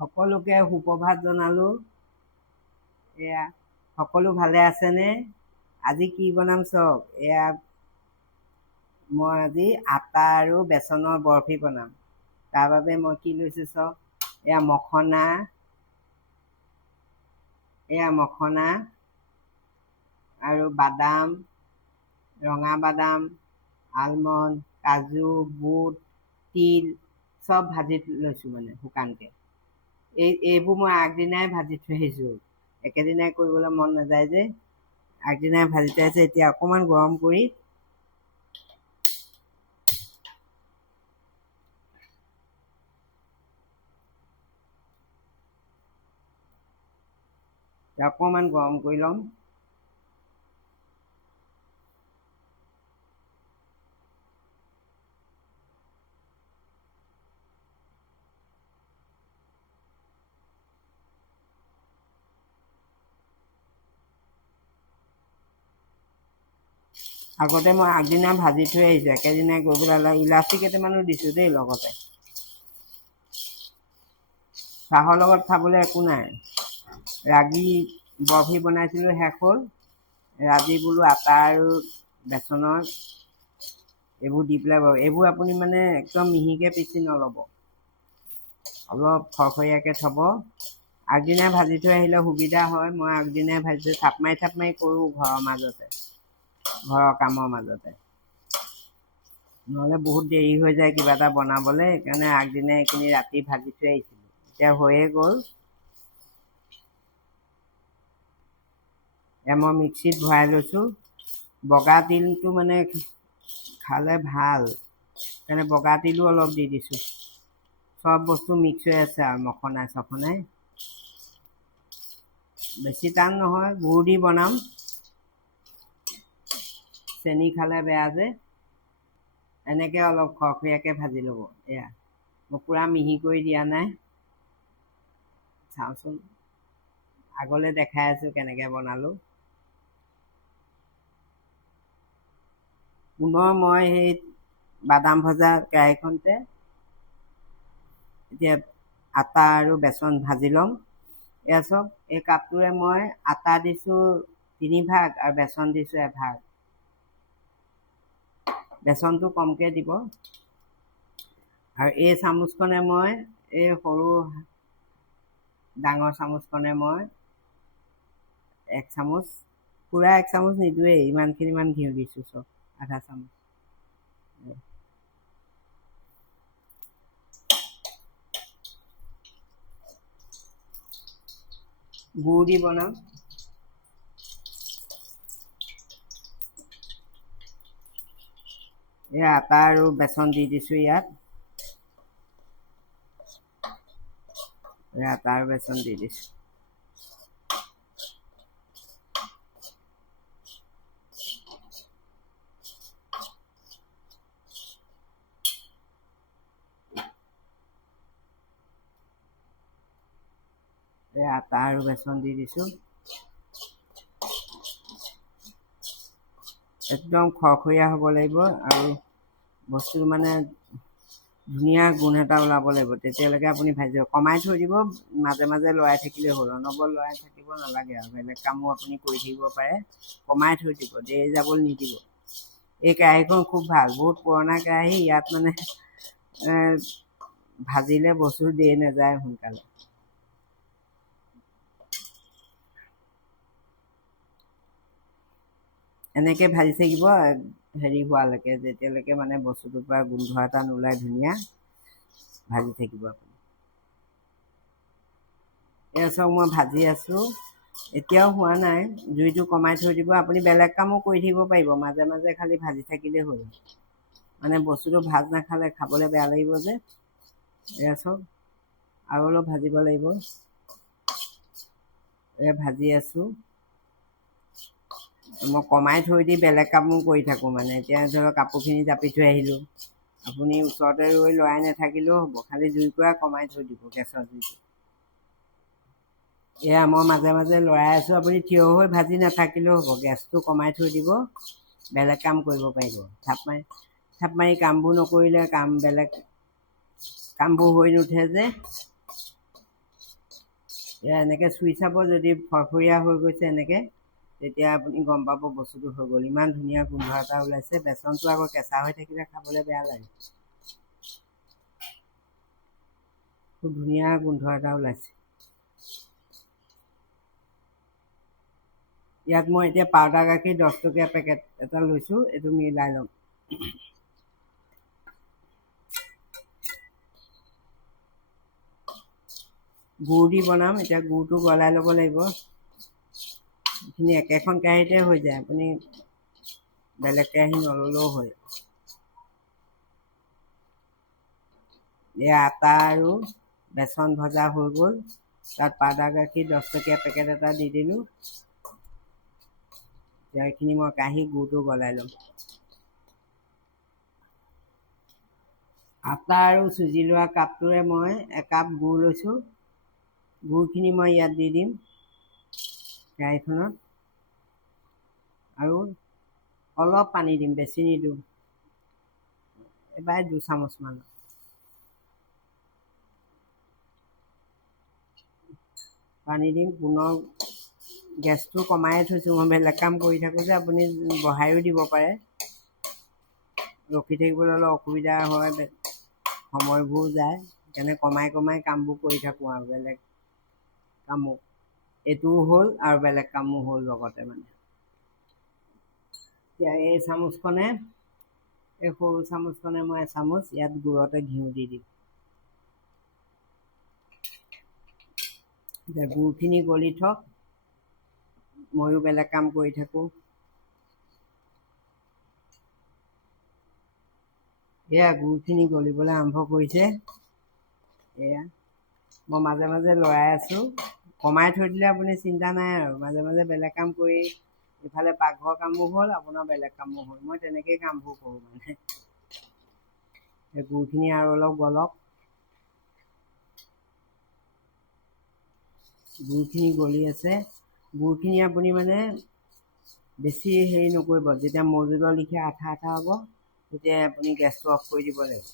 সকলোকে সুপ্ৰভাত জনালোঁ। এয়া সকলো ভালে আছেনে? আজি কি বনাম চাওক। এয়া মই আজি আটা আৰু বেচনৰ বৰফি বনাম। তাৰ বাবে মই কি লৈছোঁ চাওক। এয়া মখনা আৰু বাদাম, ৰঙা বাদাম, আলমণ্ড, কাজু, বুট, তিল চব ভাজি লৈছোঁ মানে শুকানকৈ। এইবোৰ মই আগদিনাই ভাজি থৈ আহিছোঁ। একেদিনাই কৰিবলৈ মন নাযায় যে, আগদিনাই ভাজি থৈ আহিছোঁ। এতিয়া অকণমান গৰম কৰি ল'ম। আগতে মই আগদিনা ভাজি থৈ আহিছোঁ। একেদিনাই গৈ পেলাই ইলাচি কেইটামানো দিছোঁ দেই লগতে। চাহৰ লগত খাবলৈ একো নাই। ৰাগি বৰফি বনাইছিলোঁ, শেষ হ'ল। ৰাজি বোলো আটা আৰু বেচনৰ এইবোৰ দি পেলাই এইবোৰ আপুনি মানে একদম মিহিকৈ পিচি নল'ব, অলপ খৰখৰীয়াকৈ থ'ব। আগদিনাই ভাজি থৈ আহিলে সুবিধা হয়। মই আগদিনাই ভাজি থাপ মাৰি কৰোঁ ঘৰৰ কামৰ মাজতে, নহ'লে বহুত দেৰি হৈ যায় কিবা এটা বনাবলৈ। সেইকাৰণে আগদিনাই এইখিনি ৰাতি ভাজি থৈ আহিছিলোঁ। এতিয়া হৈয়ে গ'ল। মই মিক্সিত ভৰাই লৈছোঁ। বগা তিলটো মানে খালে ভাল, সেইকাৰণে বগা তিলো অলপ দি দিছোঁ। চব বস্তু মিক্স হৈ আছে আৰু মখনাই। বেছি টান নহয়, গুড় দি বনাম। চেনি খালে বেয়া যে, এনেকৈ অলপ খৰখৰীয়াকৈ ভাজি ল'ব। এয়া মই পূৰা মিহি কৰি দিয়া নাই। চাওঁচোন, আগলৈ দেখাই আছোঁ কেনেকৈ বনালোঁ। পুনৰ মই সেই বাদাম ভজা কেৰাহীখনতে এতিয়া আটা আৰু বেচন ভাজি ল'ম। এয়া চাওক, এই কাপটোৰে মই আটা দিছোঁ 3 ভাগ আৰু বেচন দিছোঁ 1 ভাগ। বেচনটো কমকৈ দিব। আৰু এই চামুচখনে মই এই ডাঙৰ চামুচখনে মই 1 চামুচ, পূৰা 1 চামুচ নিদোৱেই, ইমান ঘিউ দিছোঁ। চব আধা চামুচ। গুড় দি বনাম। এই আটা আৰু বেচন দি দিছোঁ ইয়াত। আটা আৰু বেচন দি দিছোঁ। আটা আৰু বেচন দি দিছোঁ। একদম খৰখৰীয়া হ'ব লাগিব আৰু বস্তুটো মানে ধুনীয়া গোন্ধ এটা ওলাব লাগিব। তেতিয়ালৈকে আপুনি ভাজিব। কমাই থৈ দিব, মাজে মাজে লৰাই থাকিলেই হ'ল। অনবৰত লৰাই থাকিব নালাগে আৰু বেলেগ কামো আপুনি কৰি থাকিব পাৰে। কমাই থৈ দিব, দেৰি যাবলৈ নিদিব। এই কেৰাহীখন খুব ভাল, বহুত পুৰণা কেৰাহী। ইয়াত মানে ভাজিলে বস্তু দেৰি নাযায় সোনকালে। এনেকৈ ভাজি থাকিব হেৰি হোৱালৈকে, যেতিয়ালৈকে মানে বস্তুটোৰ পৰা গোন্ধ এটা নোলায়। ধুনীয়া ভাজি থাকিব আপুনি। এয়া চাওক, মই ভাজি আছোঁ, এতিয়াও হোৱা নাই। জুইটো কমাই থৈ দিব। আপুনি বেলেগ কামো কৰি থাকিব পাৰিব, মাজে মাজে খালি ভাজি থাকিলেই হ'ল। মানে বস্তুটো ভাজ নাখালে খাবলৈ বেয়া লাগিব যে। এয়া চাওক, আৰু অলপ ভাজিব লাগিব। এয়া ভাজি আছোঁ। মই কমাই থৈ দি বেলেগ কামো কৰি থাকোঁ। মানে এতিয়া ধৰক কাপোৰখিনি জাপি থৈ আহিলোঁ, আপুনি ওচৰতে ৰৈ লৰাই নাথাকিলেও হ'ব, খালি জুইকুৰা কমাই থৈ দিব, গেছৰ জুইটো। এয়া মই মাজে মাজে লৰাই আছোঁ। আপুনি থিয় হৈ ভাজি নাথাকিলেও হ'ব, গেছটো কমাই থৈ দিব, বেলেগ কাম কৰিব পাৰিব। থাপ মাৰি কামবোৰ নকৰিলে বেলেগ কামবোৰ হৈ নুঠে যে। এয়া এনেকৈ চুই চাব, যদি ফৰফৰীয়া হৈ গৈছে এনেকৈ, তেতিয়া আপুনি গম পাব বস্তুটো হৈ গ'ল। ইমান ধুনীয়া গোন্ধ এটা ওলাইছে। বেচনটো আকৌ কেঁচা হৈ থাকিলে খাবলৈ বেয়া লাগে। খুব ধুনীয়া গোন্ধ এটা ওলাইছে। ইয়াত মই এতিয়া পাউডাৰ গাখীৰ 10 টকীয়া পেকেট এটা লৈছোঁ, এইটো মিলাই ল'ম। গুড় দি বনাম। এতিয়া গুড়টো গলাই ল'ব লাগিব। এইখিনি একেখন কেৰাহীতে হৈ যায়, আপুনি বেলেগ কেৰাহী নল'লেও হয়। এয়া আটা আৰু বেচন ভজা হৈ গ'ল। তাত পাউডাৰ গাখীৰ 10 টকীয়া পেকেট এটা দি দিলোঁ। এতিয়া এইখিনি মই কাঢ়ি গুড়টো গলাই ল'ম। আটা আৰু চুজি লোৱা কাপটোৰে মই একাপ গুড় লৈছোঁ। গুড়খিনি মই ইয়াত দি দিম কেৰাহীখনত, আৰু অলপ পানী দিম, বেছি নিদিওঁ, এবাৰ 2 চামুচমান। পানী দিম। পুনৰ গেছটো কমাই থৈছোঁ, মই বেলেগ কাম কৰি থাকোঁ যে, আপুনি বঢ়ায়ো দিব পাৰে। ৰখি থাকিবলৈ অলপ অসুবিধা হয়, সময়বোৰ যায়, সেইকাৰণে কমাই কমাই কামবোৰ কৰি থাকোঁ আৰু বেলেগ কামো। এইটোও হ'ল আৰু বেলেগ কামো হ'ল লগতে মানে। এতিয়া এই চামুচখনে, এই সৰু চামুচখনে মই এচামুচ ইয়াত গুড়তে ঘিউ দি দিম। এতিয়া গুড়খিনি গলি থওক, ময়ো বেলেগ কাম কৰি থাকোঁ। এয়া গুড়খিনি গলিবলৈ আৰম্ভ কৰিছে। এয়া মই মাজে মাজে লৰাই আছোঁ। কমাই থৈ দিলে আপুনি চিন্তা নাই আৰু, মাজে মাজে বেলেগ কাম কৰি, ইফালে পাকঘৰ কামো হ'ল, আপোনাৰ বেলেগ কামো হ'ল। মই তেনেকৈয়ে কামবোৰ কৰোঁ মানে। এই গুড়খিনি আৰু অলপ গলক। গুড়খিনি গলি আছে। গুড়খিনি আপুনি মানে বেছি হেৰি নকৰিব। যেতিয়া মৌজোলৰ লিখীয়া আঠা আঠা হ'ব, তেতিয়া আপুনি গেছটো অফ কৰি দিব লাগিব।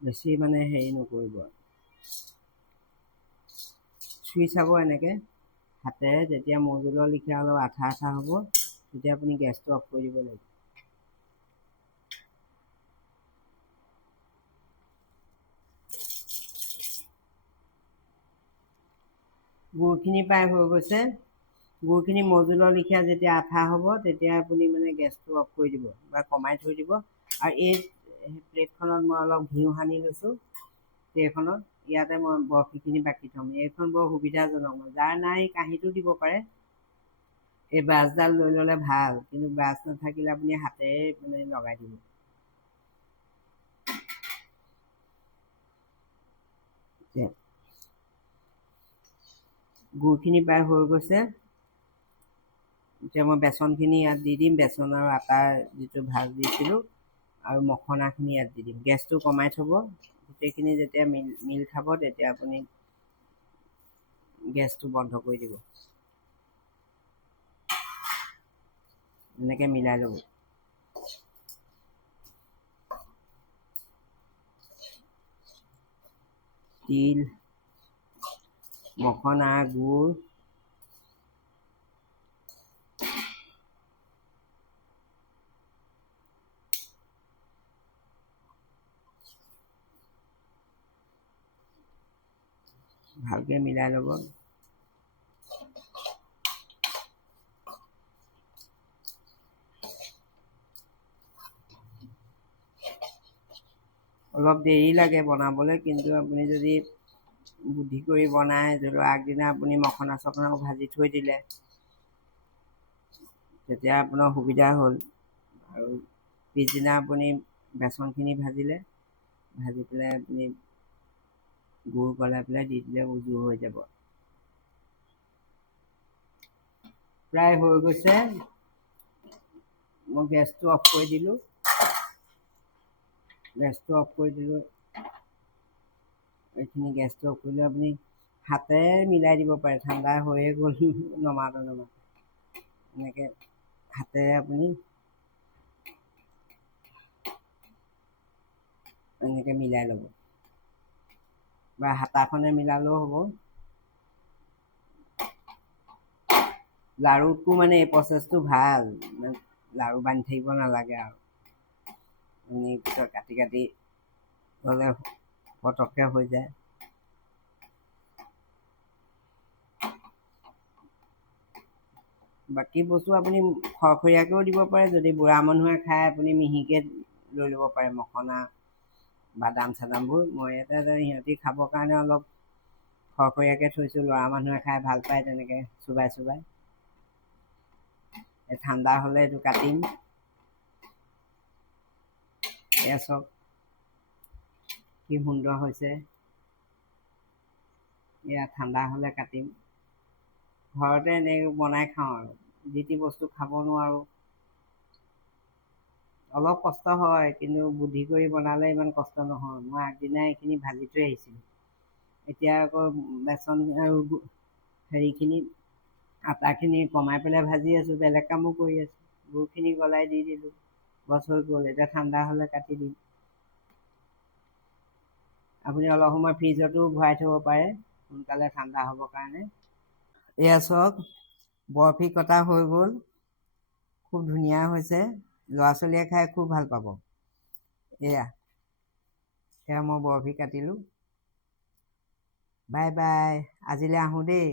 বেছি মানে হেৰি নকৰিব। চুই চাব এনেকৈ হাতেৰে, যেতিয়া মৌজোলৰ লিখীয়া অলপ আঠা আঠা হ'ব, তেতিয়া আপুনি গেছটো অফ কৰি দিব লাগিব। গুড়খিনি প্ৰায় হৈ গৈছে। গুড়খিনি মৌজোলৰ লিখীয়া যেতিয়া আঠা হ'ব, তেতিয়া আপুনি মানে গেছটো অফ কৰি দিব বা কমাই থৈ দিব। আৰু এই প্লেটখনত মই অলপ ঘিউ সানি লৈছোঁ। ট্ৰেখনত ইয়াতে মই বৰফিখিনি বাকি থ'ম। এইখন বৰ সুবিধাজনক। যাৰ নাই কাঁহীটো দিব পাৰে। এই ব্ৰাছডাল লৈ ল'লে ভাল, কিন্তু ব্ৰাছ নাথাকিলে আপুনি হাতেৰে মানে লগাই দিব। গুড়খিনি প্ৰায় হৈ গৈছে। এতিয়া মই বেচনখিনি ইয়াত দি দিম। বেচন আৰু আটাৰ যিটো ভাজ দিছিলোঁ, আৰু মখনাখিনি ইয়াত দি দিম। গেছটো কমাই থ'ব। গোটেইখিনি যেতিয়া মিল খাব, তেতিয়া আপুনি গেছটো বন্ধ কৰি দিব। এনেকৈ মিলাই ল'ব। তিল, মখনা, গুড়, ভালকৈ মিলাই ল'ব। অলপ দেৰি লাগে বনাবলৈ, কিন্তু আপুনি যদি বুদ্ধি কৰি বনায়, ধৰি লওক আগদিনা আপুনি মখনা চখনাও ভাজি থৈ দিলে, তেতিয়া আপোনাৰ সুবিধা হ'ল। আৰু পিছদিনা আপুনি বেচনখিনি ভাজিলে, ভাজি পেলাই আপুনি গুড় গলাই পেলাই দি দিলে উজু হৈ যাব। প্ৰায় হৈ গৈছে। মই গেছটো অফ কৰি দিলোঁ। গেছটো অফ কৰি দিলোঁ। এইখিনি গেছটো অফ কৰিলে আপুনি হাতেৰে মিলাই দিব পাৰে। ঠাণ্ডা হৈয়ে গ'ল নমাওঁতে নমাওঁতে। এনেকৈ হাতেৰে আপুনি এনেকৈ মিলাই ল'ব। বা হাতাখনে মিলালেও হ'ব। লাড়ুটো মানে এই প্ৰচেছটো ভাল, লাড়ু বান্ধি থাকিব নালাগে আৰু পিছত কাটি কাটি গ'লে পটককৈ হৈ যায়। বাকী বস্তু আপুনি খৰখৰীয়াকৈও দিব পাৰে, যদি বুঢ়া মানুহে খায় আপুনি মিহিকৈ লৈ ল'ব পাৰে, মখনা বাদাম চাদামবোৰ। মই ইয়াতে সিহঁতি খাবৰ কাৰণে অলপ খৰখৰীয়াকৈ থৈছোঁ, ল'ৰা মানুহে খাই ভাল পায় তেনেকৈ চোবাই চোবাই। ঠাণ্ডা হ'লে এইটো কাটিম। এয়া চাওক কি সুন্দৰ হৈছে। এয়া ঠাণ্ডা হ'লে কাটিম। ঘৰতে এনেকৈ বনাই খাওঁ আৰু যি টি বস্তু খাব নোৱাৰোঁ। অলপ কষ্ট হয়, কিন্তু বুদ্ধি কৰি বনালে ইমান কষ্ট নহয়। মই আগদিনাই এইখিনি ভাজি থৈ আহিছিলোঁ। এতিয়া আকৌ বেচন আৰু হেৰিখিনি আটাখিনি কমাই পেলাই ভাজি আছোঁ, বেলেগ কামো কৰি আছোঁ। গুৰখিনি গলাই দি দিলোঁ, বছ হৈ গ'ল। এতিয়া ঠাণ্ডা হ'লে কাটি দিম। আপুনি অলপ সময় ফ্ৰিজতো ভৰাই থ'ব পাৰে, সোনকালে ঠাণ্ডা হ'বৰ কাৰণে। এয়া চাওক বৰফি কটা হৈ গ'ল, খুব ধুনীয়া হৈছে। ল'ৰা ছোৱালীয়ে খাই খুব ভাল পাব। এয়া মই বৰফি কাটিলোঁ। বাই বাই, আজিলৈ আহোঁ দেই।